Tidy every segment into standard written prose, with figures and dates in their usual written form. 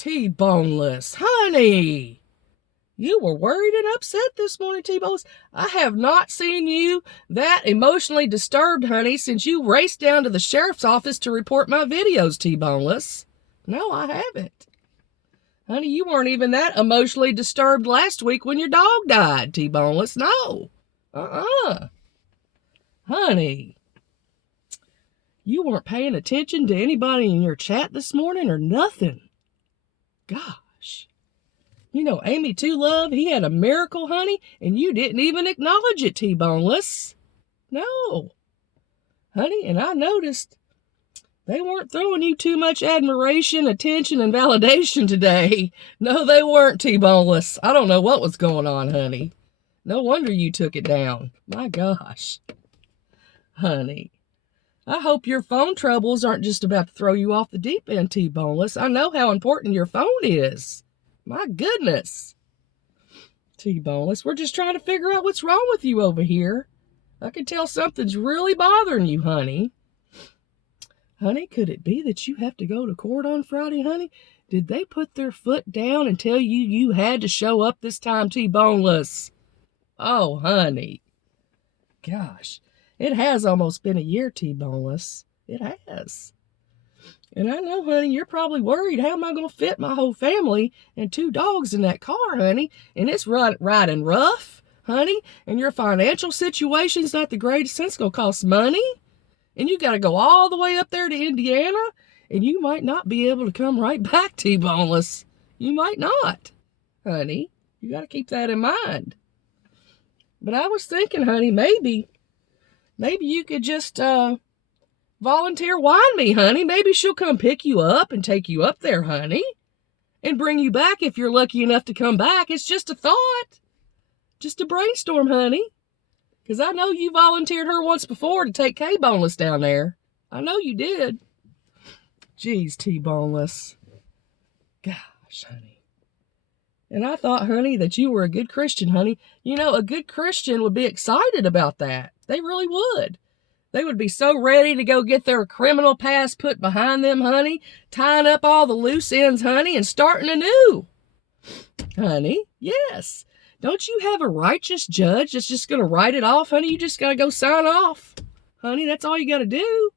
T-boneless, honey. You were worried and upset this morning, T-boneless. I have not seen you that emotionally disturbed, honey, since you raced down to the sheriff's office to report my videos, T-boneless. No, I haven't. Honey, you weren't even that emotionally disturbed last week when your dog died, T-boneless. No. Honey. You weren't paying attention to anybody in your chat this morning or nothing. Gosh. You know, Amy Two Love, he had a miracle, honey, and you didn't even acknowledge it, T-boneless. No. Honey, and I noticed they weren't throwing you too much admiration, attention, and validation today. No, they weren't, T-boneless. I don't know what was going on, honey. No wonder you took it down. My gosh. Honey. I hope your phone troubles aren't just about to throw you off the deep end, T-boneless. I know how important your phone is. My goodness. T-boneless, we're just trying to figure out what's wrong with you over here. I can tell something's really bothering you, honey. Honey, could it be that you have to go to court on Friday, honey? Did they put their foot down and tell you you had to show up this time, T-boneless? Oh, honey. Gosh. It has almost been a year, T-boneless. It has. And I know, honey, you're probably worried, how am I going to fit my whole family and 2 dogs in that car, honey? And it's riding rough, honey, and your financial situation's not the greatest, and it's going to cost money. And you got to go all the way up there to Indiana, and you might not be able to come right back, T-boneless. You might not, honey. You got to keep that in mind. But I was thinking, honey, maybe you could just volunteer wine me, honey. Maybe she'll come pick you up and take you up there, honey, and bring you back if you're lucky enough to come back. It's just a thought. Just a brainstorm, honey. Because I know you volunteered her once before to take K-boneless down there. I know you did. Jeez, T-boneless. Gosh, honey. And I thought, honey, that you were a good Christian, honey. You know, a good Christian would be excited about that. They really would. They would be so ready to go get their criminal past put behind them, honey, tying up all the loose ends, honey, and starting anew. Honey, yes. Don't you have a righteous judge that's just going to write it off, honey? You just got to go sign off. Honey, that's all you got to do.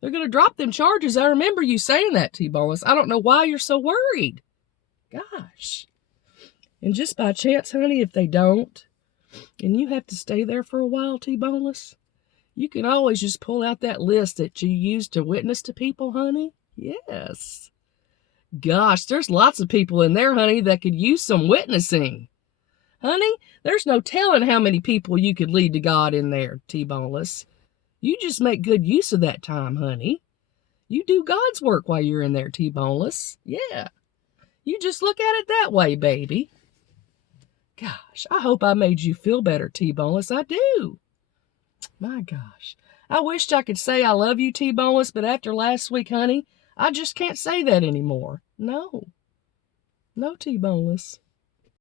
They're going to drop them charges. I remember you saying that, T-boneless. I don't know why you're so worried. Gosh. And just by chance, honey, if they don't, and you have to stay there for a while, T-boneless, you can always just pull out that list that you used to witness to people, honey. Yes. Gosh, there's lots of people in there, honey, that could use some witnessing. Honey, there's no telling how many people you could lead to God in there, T-boneless. You just make good use of that time, honey. You do God's work while you're in there, T-boneless. Yeah. You just look at it that way, baby. Gosh, I hope I made you feel better, T-boneless. I do. My gosh. I wished I could say I love you, T-boneless, but after last week, honey, I just can't say that anymore. No. No, T-boneless.